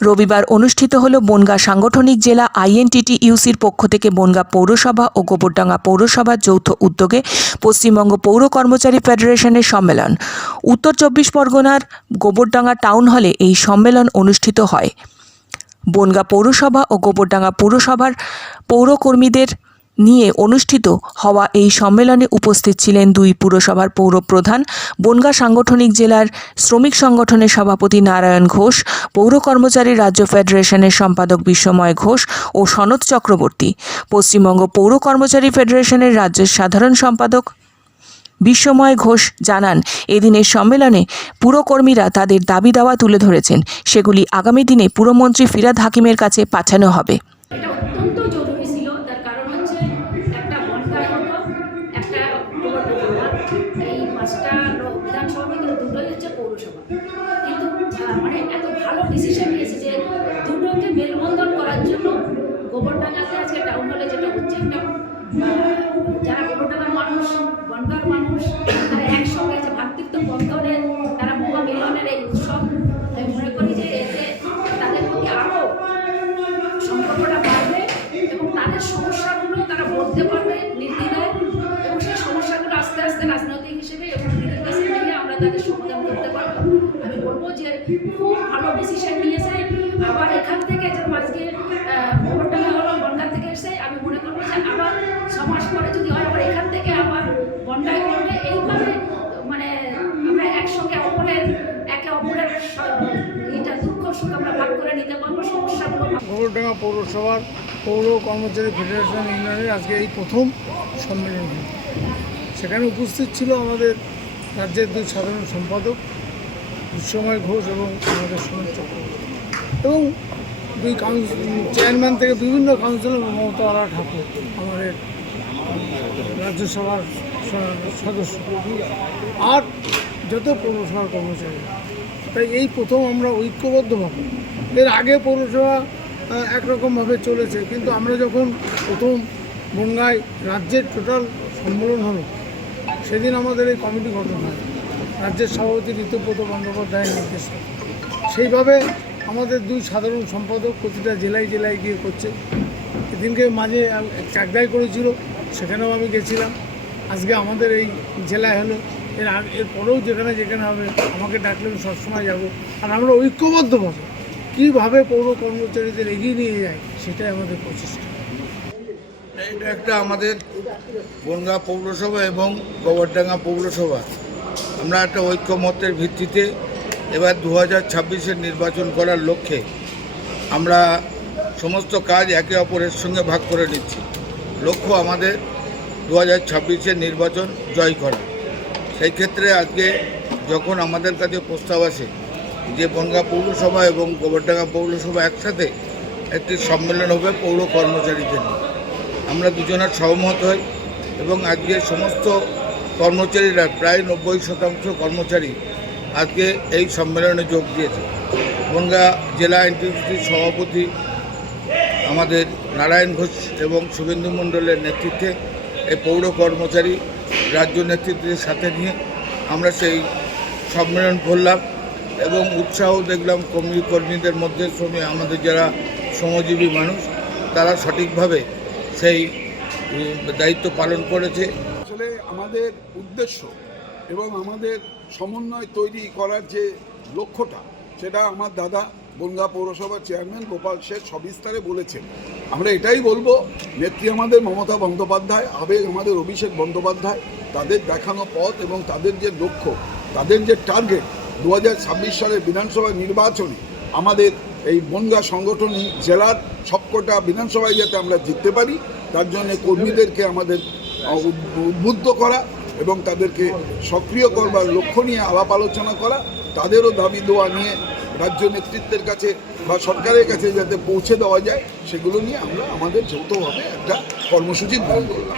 রবিবার অনুষ্ঠিত হল বনগা সাংগঠনিক জেলা আইএনটিটি ইউসির পক্ষ থেকে বনগা পৌরসভা ও গোবরডাঙ্গা পৌরসভার যৌথ উদ্যোগে পশ্চিমবঙ্গ পৌর কর্মচারী ফেডারেশনের সম্মেলন। উত্তর চব্বিশ পরগনার গোবরডাঙ্গা টাউন হলে এই সম্মেলন অনুষ্ঠিত হয়। বনগা পৌরসভা ও গোবরডাঙ্গা পৌরসভার পৌরকর্মীদের নিয়ে অনুষ্ঠিত হওয়া এই সম্মেলনে উপস্থিত ছিলেন দুই পুরসভার পৌর প্রধান বনগা সাংগঠনিক জেলার শ্রমিক সংগঠনের সভাপতি নারায়ণ ঘোষ, পৌর কর্মচারী রাজ্য ফেডারেশনের সম্পাদক বিশ্বময় ঘোষ ও সনৎ চক্রবর্তী। পশ্চিমবঙ্গ পৌর কর্মচারী ফেডারেশনের রাজ্যের সাধারণ সম্পাদক বিশ্বময় ঘোষ জানান, এদিনের সম্মেলনে পুরকর্মীরা তাদের দাবি দাওয়া তুলে ধরেছেন। সেগুলি আগামী দিনে পুরমন্ত্রী ফিরাদ হাকিমের কাছে পাঠানো হবে। এটা অত্যন্ত এই পাঁচটা বিধানসভা ভিতরে দুটোই হচ্ছে পৌরসভা। কিন্তু মানে এত ভালো ডিসিশন নিয়েছে যে দুটোকে মেলবন্ধন করার জন্য গোবরডাঙ্গাতে আজকে টাউন হলে যেটা হচ্ছে একটা যারা গোবরডাঙ্গার মানুষ, বনগাঁর মানুষ, তারা একসঙ্গে যে ভ্রাতৃত্ব বন্ধনের তারা মহামিলনের এই উৎসব। আমি মনে করি যে এতে তাদের প্রতি আরও সম্পর্কটা বাড়বে এবং তাদের সমস্যাগুলো যে খুব ভালো ডিসিশন নিয়েছে, আবার এখান থেকে যেরকম আজকে খবরটাঙ্গা হলো বন্ডা থেকে এসে আমি মনে করব যে আবার ছ মাস পরে যদি হয়, আবার এখান থেকে আবার বন্ডায় করবে। এইভাবে মানে আমরা একসঙ্গে অপরের, একে অপরের এটা দুঃখ সুখ আমরা ভাগ করে নিতে পারব সমস্যাগুলো ভাগ পৌরসভার পৌর কর্মচারী ফেডারেশন ইউনিয়নের আজকে এই প্রথম সম্মেলন সেখানে উপস্থিত ছিল আমাদের রাজ্যের দুই সাধারণ সম্পাদক বিশ্বময় ঘোষ এবং আমাদের সুনীল চক্রবর্তী এবং দুই কাউন্সিল চেয়ারম্যান থেকে বিভিন্ন কাউন্সিলর মমতা আরা ঠাকুর, আমাদের রাজ্যসভার সদস্য। আর যত পৌরসভার কর্মচারী, তাই এই প্রথম আমরা ঐক্যবদ্ধ ঐক্যবদ্ধভাবে। এর আগে পৌরসভা একরকমভাবে চলেছে, কিন্তু আমরা যখন প্রথম বনগায় রাজ্যের টোটাল সম্মেলন হলো, সেদিন আমাদের এই কমিটি গঠন হয়। রাজ্যের সভাপতি ঋতুব্রত বন্দ্যোপাধ্যায়ের নির্দেশ। সেইভাবে আমাদের দুই সাধারণ সম্পাদক প্রতিটা জেলায় জেলায় গিয়ে করছে। এদিনকে মাঝে চাকদাই করেছিল, সেখানেও আমি গেছিলাম। আজকে আমাদের এই জেলায় হলো, এর আগে এরপরেও যেখানে যেখানে হবে, আমাকে ডাকলে আমি সবসময় যাব। আর আমরা ঐক্যবদ্ধভাবে কীভাবে পৌর কর্মচারীদের এগিয়ে নিয়ে যায়, সেটাই আমাদের প্রচেষ্টা। এটা একটা আমাদের বনগাঁ পৌরসভা এবং গোবরডাঙ্গা পৌরসভা। আমরা একটা ঐক্যমতের ভিত্তিতে এবার দু হাজার নির্বাচন করার লক্ষ্যে আমরা সমস্ত কাজ একে অপরের সঙ্গে ভাগ করে নিচ্ছি। লক্ষ্য আমাদের দু হাজার নির্বাচন জয় করা। সেই ক্ষেত্রে আজকে যখন আমাদের কাছে প্রস্তাব আসে যে বনগাঁ পৌরসভা এবং গোবরডাঙ্গা পৌরসভা একসাথে একটি সম্মেলন হবে পৌর কর্মচারীদের আমরা দুজনের সহমত হই এবং আজকে সমস্ত কর্মচারীরা প্রায় নব্বই শতাংশ কর্মচারী আজকে এই সম্মেলনে যোগ দিয়েছে। বনগা জেলা এনটিভিটির সভাপতি আমাদের নারায়ণ ঘোষ এবং শুভেন্দু মণ্ডলের নেতৃত্বে এই পৌর কর্মচারী রাজ্য নেতৃত্বের সাথে নিয়ে আমরা সেই সম্মেলন করলাম এবং উৎসাহ দেখলাম কর্মী কর্মীদের মধ্যে শ্রমিক আমাদের যারা শ্রমজীবী মানুষ, তারা সঠিকভাবে সেই দায়িত্ব পালন করেছে। আমাদের উদ্দেশ্য এবং আমাদের সমন্বয় তৈরি করার যে লক্ষ্যটা, সেটা আমার দাদা বনগা পৌরসভার চেয়ারম্যান গোপাল শেখ সবিস্তারে বলেছেন। আমরা এটাই বলব, নেত্রী আমাদের মমতা বন্দ্যোপাধ্যায়, আবেগ আমাদের অভিষেক বন্দ্যোপাধ্যায়, তাদের দেখানো পথ এবং তাদের যে লক্ষ্য, তাদের যে টার্গেট দু হাজার ছাব্বিশ সালের বিধানসভা নির্বাচনে আমাদের এই বনগা সংগঠন জেলার সবকটা বিধানসভায় যাতে আমরা জিততে পারি, তার জন্য কর্মীদেরকে আমাদের উদ্বুদ্ধ করা এবং তাদেরকে সক্রিয় করবার লক্ষ্য নিয়ে আলাপ আলোচনা করা, তাদেরও দাবি দেওয়া নিয়ে রাজ্য নেতৃত্বের কাছে বা সরকারের কাছে যাতে পৌঁছে দেওয়া যায়, সেগুলো নিয়ে আমরা আমাদের যৌথভাবে একটা কর্মসূচি গ্রহণ করলাম।